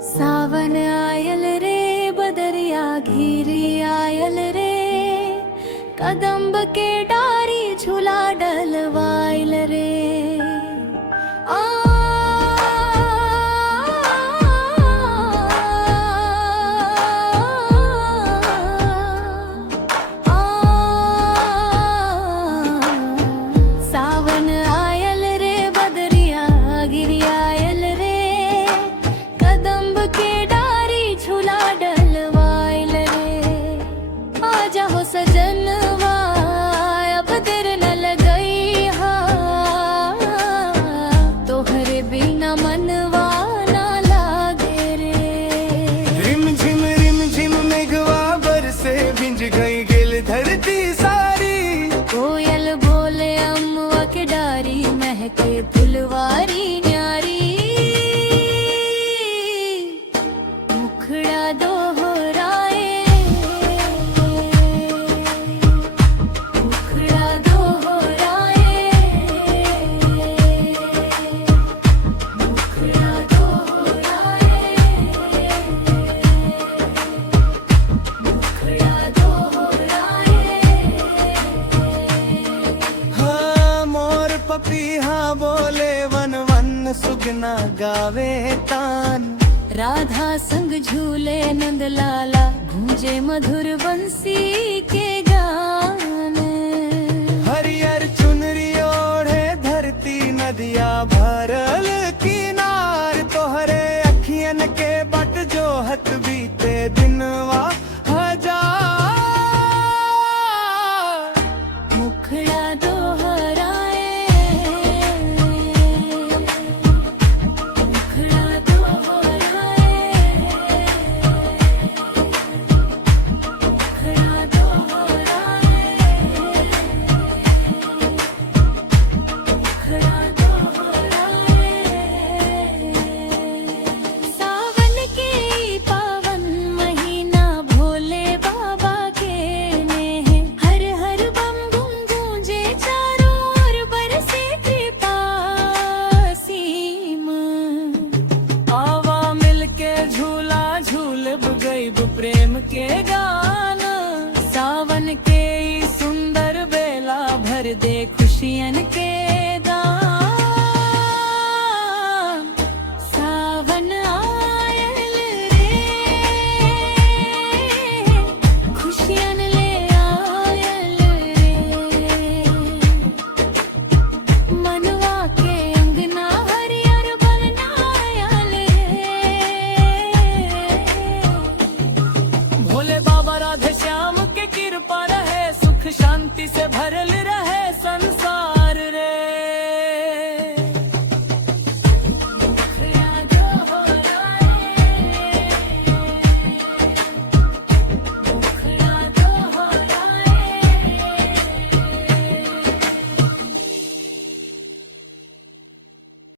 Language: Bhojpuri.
सावन आयल रे बदरिया घिरी आयल रे, कदम्ब के डारी झूला डलवाइल रे। सावन आयल रे बदरिया घिरी आयल रे, कदम्ब के डारी झूला डलवाइल रे। आजा हो सजनवा अब देर न लगई हा, तोहरे बिना मनवा ना लागे रे। रिम झिम मेघवा बरसे भिंज गई गिल धरती सारी। कोयल बोले अम्मा के डारी, महके फुलवारी न्यारी। मुखड़ा दोहराए, मुखड़ा दोहराए, मुखड़ा दोहराए, मुखड़ा दोहराए। हाँ मोर पपीहा बोले वन वन सुगना गावे तान। राधा संग झूले नंद लाला, गूंजे मधुर बंसी के गान। हरियर चुनरी ओढ़े धरती नदिया भरल किनार। तोहरे अखियन के बट जोहत बीते दिनवा हजार। मुखड़ा दोहराए, मुखड़ा दोहराए, मुखड़ा दोहराए, मुखड़ा दोहराए। सावन के पावन महीना भोले बाबा के नेह, हर हर बम बम गूंजे चारों ओर बरसे कृपा सीम। आवा मिलके झूला झूलब गईब प्रेम के गाना। सावन के ई सुंदर बेला भर दे खुशियन के दाम। सावन आयल रे, खुशियन ले आयल रे। मनवा के अंगना हरियर बनायल रे। भोले बाबा राधे श्याम के कृपा रहे, सुख शांति से भरल